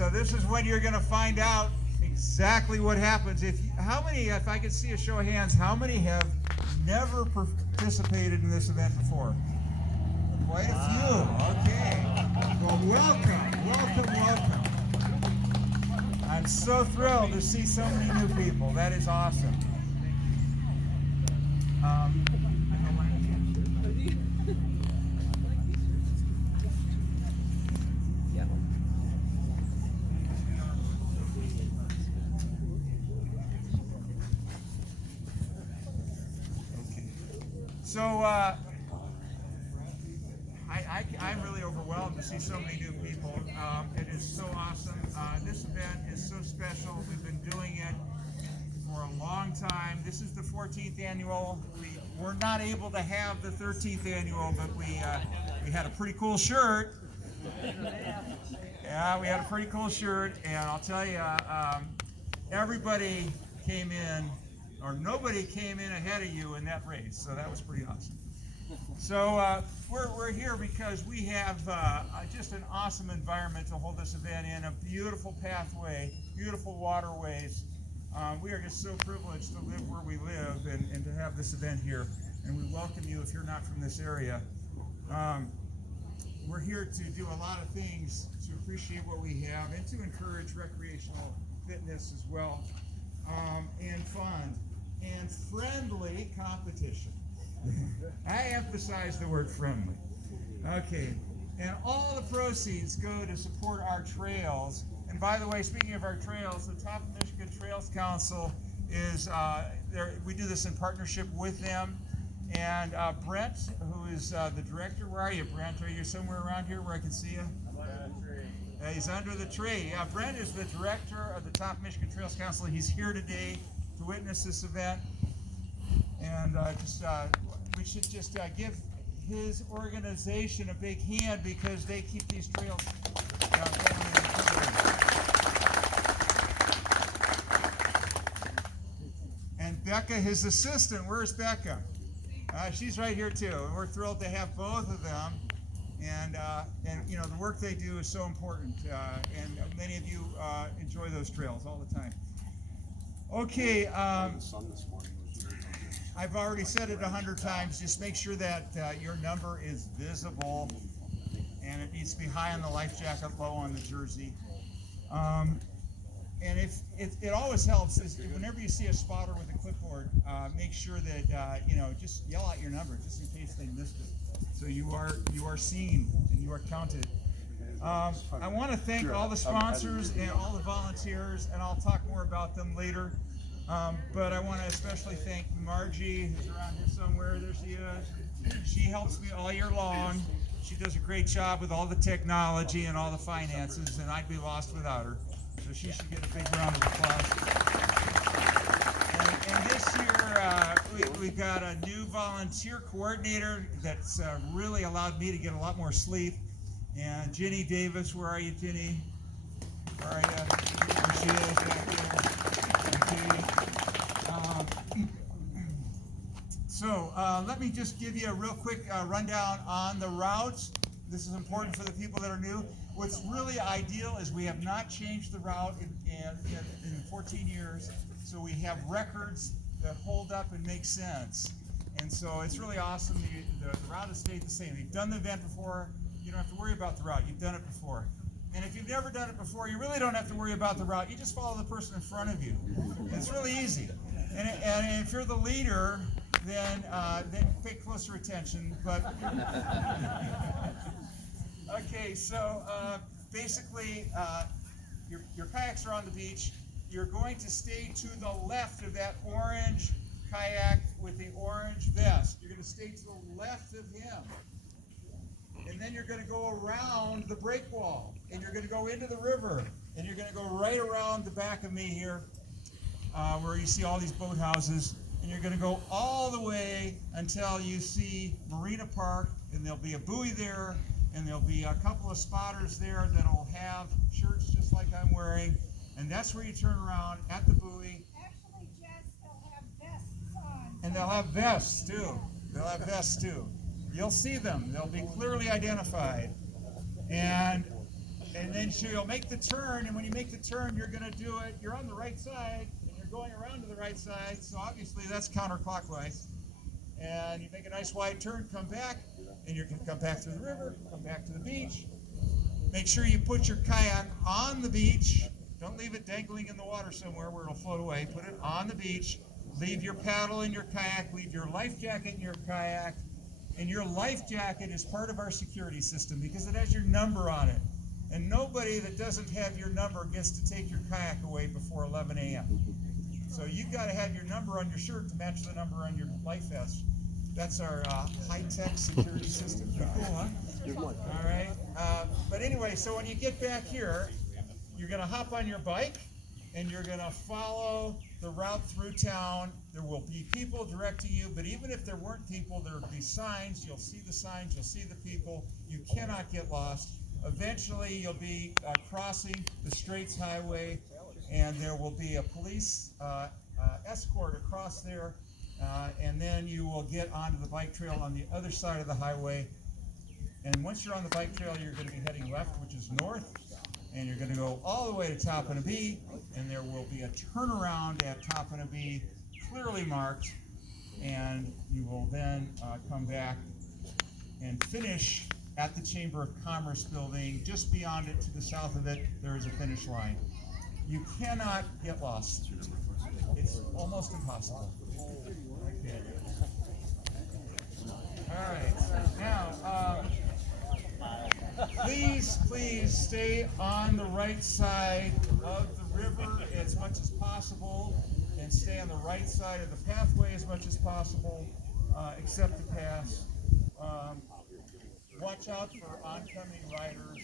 So this is when you're going to find out exactly what happens. How many, if I could see a show of hands, how many have never participated in this event before? Quite a few. Okay. Well, welcome. I'm so thrilled to see so many new people. That is awesome. So I'm really overwhelmed to see so many new people. It is so awesome. This event is so special. We've been doing it for a long time. This is the 14th annual. We're not able to have the 13th annual, but we had a pretty cool shirt. Yeah, we had a pretty cool shirt, and I'll tell you, everybody came in, or nobody came in ahead of you in that race, so that was pretty awesome. So we're here because we have just an awesome environment to hold this event in, a beautiful pathway, beautiful waterways. We are just so privileged to live where we live and to have this event here, and we welcome you if you're not from this area. We're here to do a lot of things to appreciate what we have and to encourage recreational fitness as well, and fun and friendly competition. I emphasize the word friendly. Okay, and all the proceeds go to support our trails. And by the way, speaking of our trails, the Top Michigan Trails Council is, we do this in partnership with them. And Brent, who is the director, where are you, Brent? Are you somewhere around here where I can see you? I'm under the tree. He's under the tree. Yeah, Brent is the director of the Top Michigan Trails Council. He's here today to witness this event. And we should just give his organization a big hand because they keep these trails going. And Becca, his assistant, where's Becca? She's right here too, and we're thrilled to have both of them. And you know, the work they do is so important, and many of you enjoy those trails all the time. Okay, I've already said it 100 times. Just make sure that your number is visible, and it needs to be high on the life jacket, low on the jersey. And it always helps is whenever you see a spotter with a clipboard, make sure that you know, just yell out your number just in case they missed it. So you are seen and you are counted. I want to thank all the sponsors and all the volunteers, and I'll talk more about them later. But I want to especially thank Margie, who's around here somewhere. There she is. She helps me all year long. She does a great job with all the technology and all the finances, and I'd be lost without her. So she should get a big round of applause. And this year, we've got a new volunteer coordinator that's really allowed me to get a lot more sleep. And Jenny Davis, where are you, Jenny? Where are you? There she is back there. Okay. So let me just give you a real quick rundown on the routes. This is important for the people that are new. What's really ideal is we have not changed the route in 14 years, so we have records that hold up and make sense. And so it's really awesome. The route has stayed the same. You've done the event before, you don't have to worry about the route. You've done it before. And if you've never done it before, you really don't have to worry about the route. You just follow the person in front of you. It's really easy. And if you're the leader, then pay closer attention. But okay, so basically, your kayaks are on the beach. You're going to stay to the left of that orange kayak with the orange vest. You're going to stay to the left of him. And then you're going to go around the break wall. And you're going to go into the river. And you're going to go right around the back of me here, where you see all these boathouses. And you're going to go all the way until you see Marina Park. And there'll be a buoy there. And there'll be a couple of spotters there that'll have shirts just like I'm wearing. And that's where you turn around at the buoy. Actually, Jess, they'll have vests on. And they'll have vests too. They'll have vests too. You'll see them. They'll be clearly identified. And And then she'll make the turn, and when you make the turn, you're going to do it. You're on the right side, and you're going around to the right side, so obviously that's counterclockwise. And you make a nice wide turn, come back, and you're going to come back through the river, come back to the beach. Make sure you put your kayak on the beach. Don't leave it dangling in the water somewhere where it'll float away. Put it on the beach. Leave your paddle in your kayak. Leave your life jacket in your kayak. And your life jacket is part of our security system because it has your number on it. And nobody that doesn't have your number gets to take your kayak away before 11 a.m. So you've got to have your number on your shirt to match the number on your life vest. That's our high-tech security system. Pretty cool, huh? All right. But anyway, so when you get back here, you're going to hop on your bike, and you're going to follow the route through town. There will be people directing you, but even if there weren't people, there would be signs. You'll see the signs. You'll see the people. You cannot get lost. Eventually, you'll be crossing the Straits Highway, and there will be a police escort across there, and then you will get onto the bike trail on the other side of the highway. And once you're on the bike trail, you're going to be heading left, which is north, and you're going to go all the way to Topanabee, and there will be a turnaround at Topanabee, clearly marked, and you will then come back and finish at the Chamber of Commerce building. Just beyond it, to the south of it, there is a finish line. You cannot get lost. It's almost impossible. Okay. All right. Now, please stay on the right side of the river as much as possible, and stay on the right side of the pathway as much as possible, except the pass. Watch out for oncoming riders.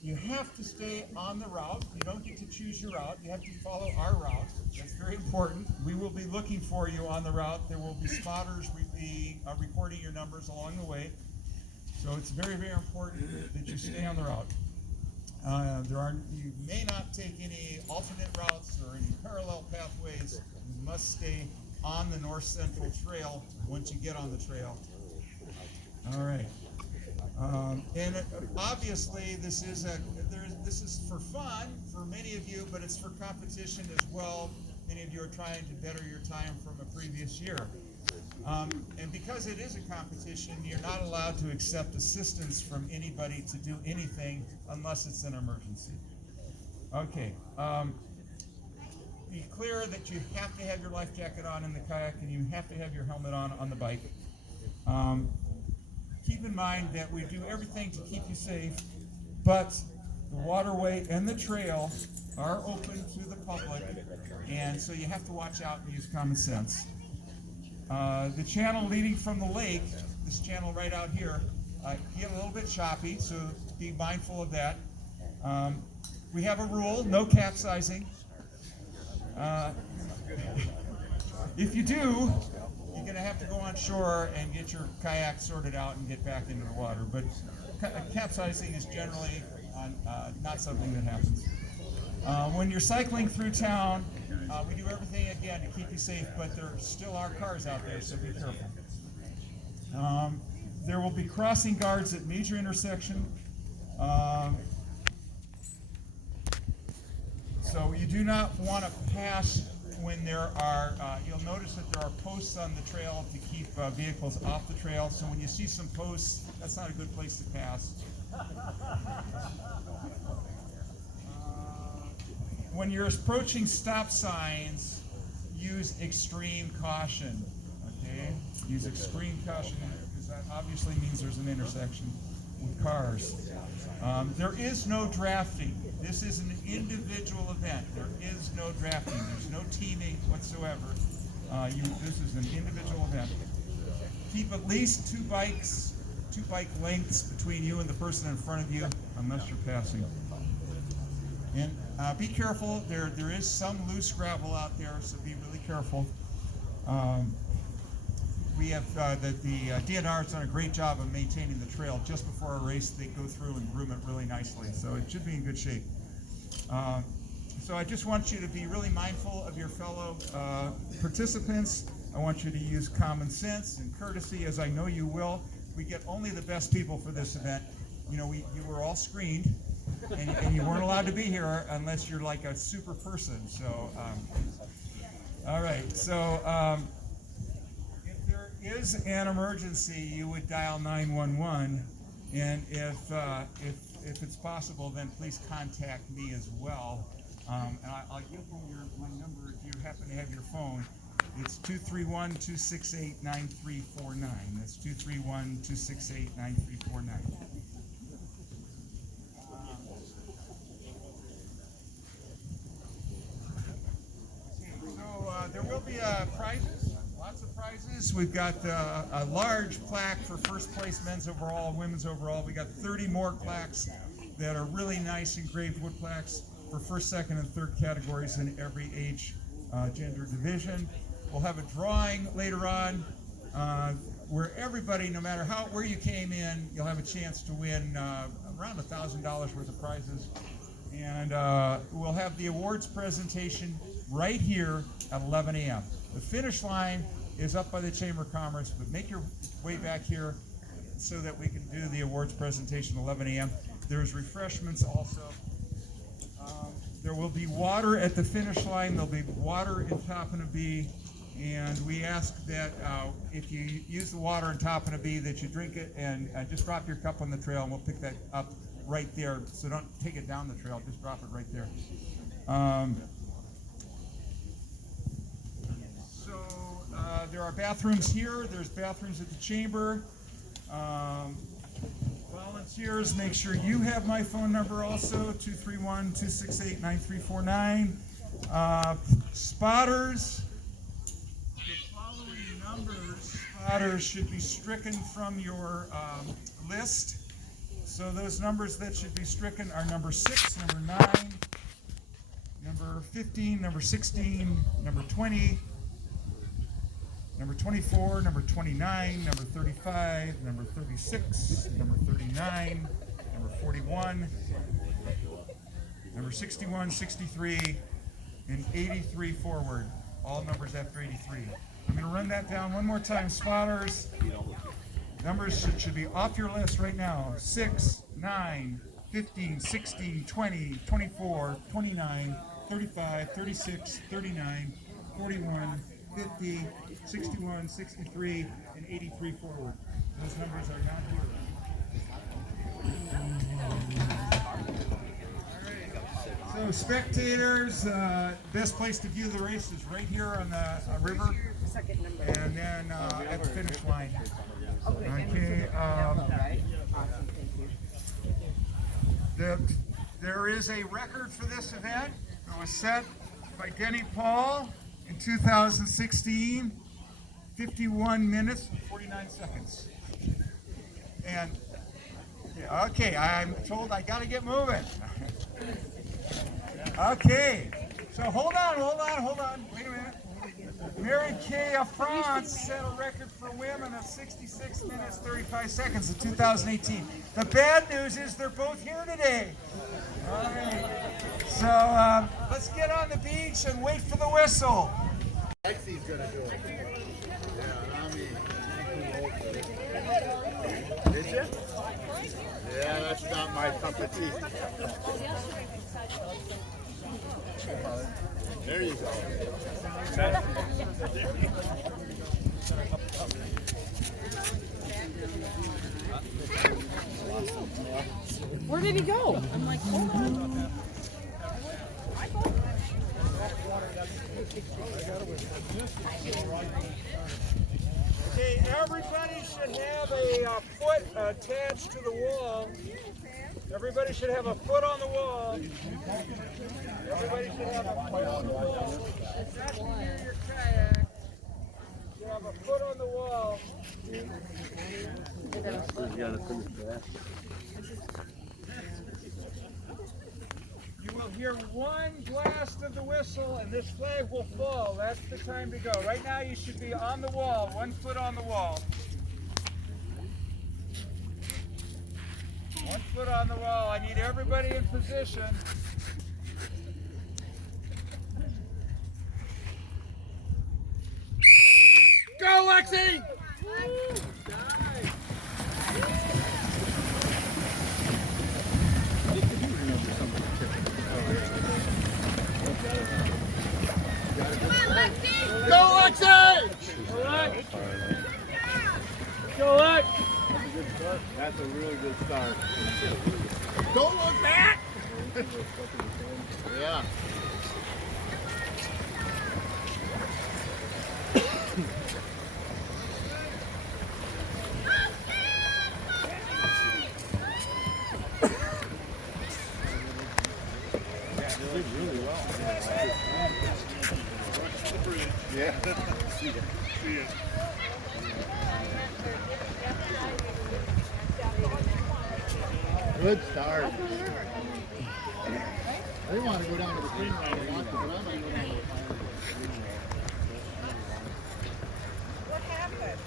You have to stay on the route. You don't get to choose your route. You have to follow our route. That's very important. We will be looking for you on the route. There will be spotters recording your numbers along the way. So it's very, very important that you stay on the route. You may not take any alternate routes or any parallel pathways. You must stay on the North Central Trail once you get on the trail. All right. And obviously, this is for fun for many of you, but it's for competition as well. Many of you are trying to better your time from a previous year. And because it is a competition, you're not allowed to accept assistance from anybody to do anything unless it's an emergency. Okay. Be clear that you have to have your life jacket on in the kayak, and you have to have your helmet on the bike. Keep in mind that we do everything to keep you safe, but the waterway and the trail are open to the public, and so you have to watch out and use common sense. The channel leading from the lake, this channel right out here, get a little bit choppy, so be mindful of that. We have a rule, no capsizing. If you do, you're going to have to go on shore and get your kayak sorted out and get back into the water. But capsizing is generally not something that happens. When you're cycling through town, we do everything again to keep you safe, but there still are cars out there, so be careful. There will be crossing guards at major intersection. So you do not want to pass when there are, you'll notice that there are posts on the trail to keep vehicles off the trail. So when you see some posts, that's not a good place to pass. When you're approaching stop signs, use extreme caution, okay? Use extreme caution because that obviously means there's an intersection with cars. There is no drafting. This is an individual event. There is no drafting. There's no teaming whatsoever. This is an individual event. Keep at least two bike lengths between you and the person in front of you, unless you're passing. And be careful. There is some loose gravel out there, so be really careful. We have the DNR has done a great job of maintaining the trail. Just before a race, they go through and groom it really nicely, so it should be in good shape. So I just want you to be really mindful of your fellow participants. I want you to use common sense and courtesy, as I know you will. We get only the best people for this event. you were all screened, and you weren't allowed to be here unless you're like a super person. So, all right. So, if there is an emergency, you would dial 911, and if it's possible, then please contact me as well. And I'll give you my number if you happen to have your phone. It's 231-268-9349. That's 231-268-9349. There will be prizes, lots of prizes. We've got a large plaque for first place men's overall, women's overall. We got 30 more plaques that are really nice engraved wood plaques for first, second, and third categories in every age, gender division. We'll have a drawing later on where everybody, no matter where you came in, you'll have a chance to win around $1,000 worth of prizes. And we'll have the awards presentation right here at 11 a.m. The finish line is up by the Chamber of Commerce, but make your way back here so that we can do the awards presentation at 11 a.m. There's refreshments also. There will be water at the finish line. There'll be water in Toppin B, and we ask that if you use the water in Toppin B that you drink it and just drop your cup on the trail, and we'll pick that up right there. So don't take it down the trail, just drop it right there. There are bathrooms here. There's bathrooms at the chamber. Volunteers, make sure you have my phone number also, 231-268-9349. Spotters, the following spotters should be stricken from your list. So those numbers that should be stricken are number 6, number 9, number 15, number 16, number 20, number 24, number 29, number 35, number 36, number 39, number 41, number 61, 63, and 83 forward. All numbers after 83. I'm going to run that down one more time. Spotters, numbers should be off your list right now. 6, 9, 15, 16, 20, 24, 29, 35, 36, 39, 41, 50, 61, 63, and 83 forward. Those numbers are not here. So spectators, best place to view the race is right here on the river, and then at the finish line. Okay. There is a record for this event. It was set by Denny Paul in 2016, 51 minutes and 49 seconds. And okay, I'm told I got to get moving. Okay, so hold on. Wait a minute. Mary Kay of France set a record for women of 66 minutes 35 seconds in 2018. The bad news is they're both here today. All right. So let's get on the beach and wait for the whistle. Lexi's gonna do it. Yeah, I mean. Did you? Yeah, that's not my cup of tea. There you go. Where did he go? I'm like, hold on. Okay, everybody should have a foot attached to the wall. Everybody should have a foot on the wall. Everybody should have a foot on the wall. That's near your kayak. You have a foot on the wall. You will hear one blast of the whistle and this flag will fall. That's the time to go. Right now you should be on the wall, 1 foot on the wall. 1 foot on the wall. I need everybody in position. Go, Lexi! That's a really good start. Don't look back! Yeah. Did really well. Yeah. See ya. See ya. Good start. They want to go down to the green line and watch it, but I might go down to the What happened?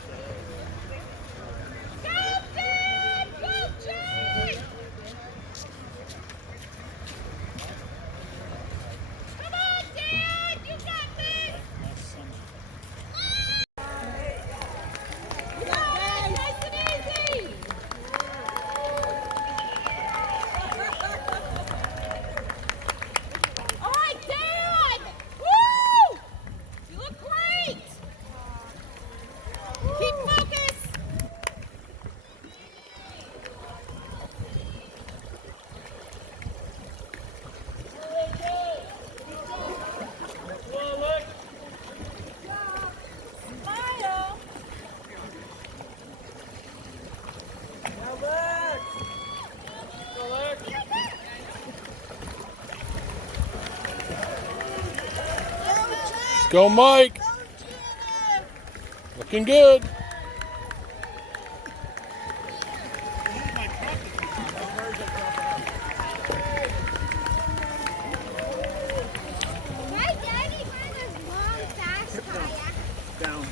Let's go, Mike. Looking good. down.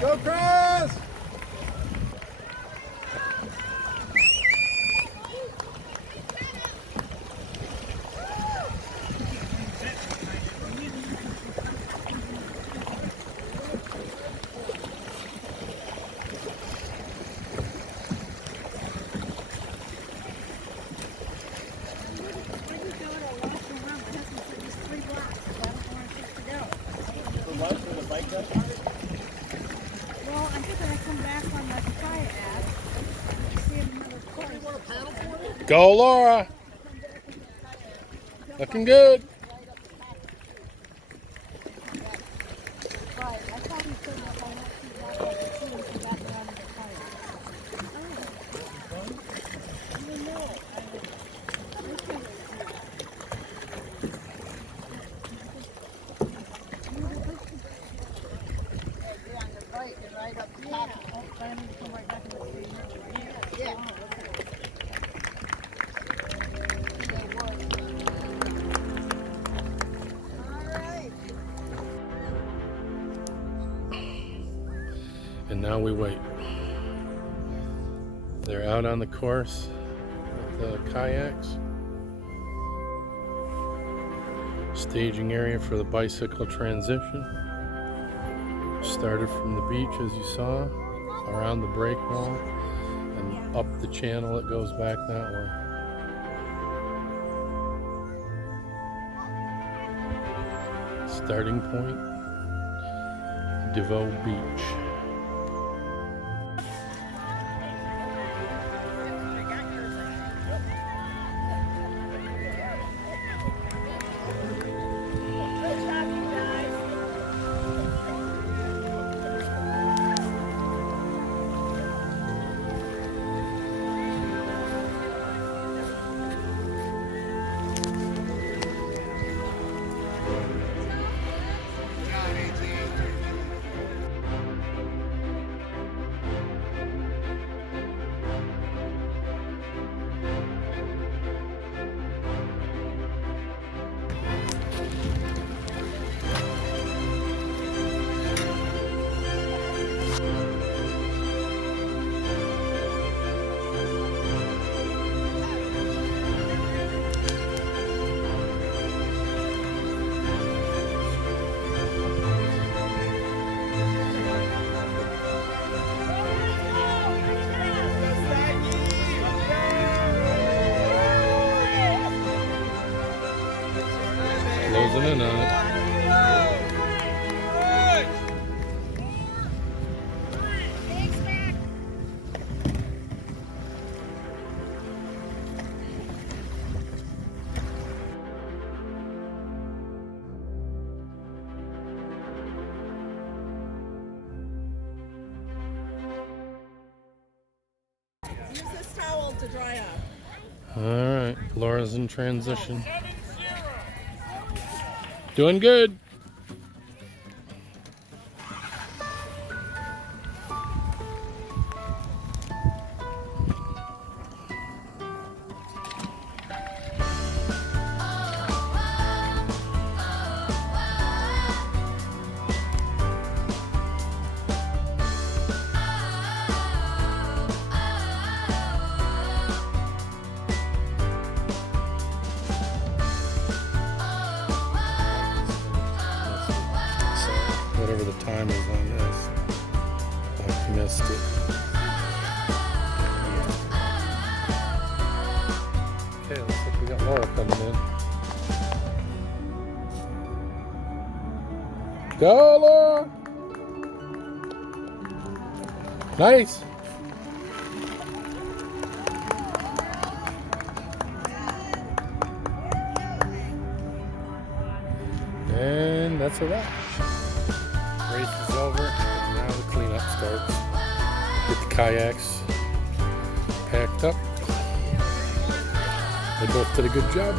Go Cross! Well, I think I come back on my kayak. See another course. Go, Laura. Looking good. Right, I thought he said that I went to that, I could see him come back around to the kayak. I don't know. You're on the right and right up top. Oh, I need to come right back in the street. Yeah. And now we wait. They're out on the course with the kayaks. Staging area for the bicycle transition. Started from the beach, as you saw, around the break wall, and up the channel it goes back that way. Starting point, DeVoe Beach. closing in on it. Use this towel to dry up. Alright, Laura's in transition. Doing good. Whatever the time is on this, I missed it. Okay, looks like we got Laura coming in. Go, Laura! Nice! And that's a wrap. Race is over, and now the cleanup starts. Get the kayaks packed up. They both did a good job.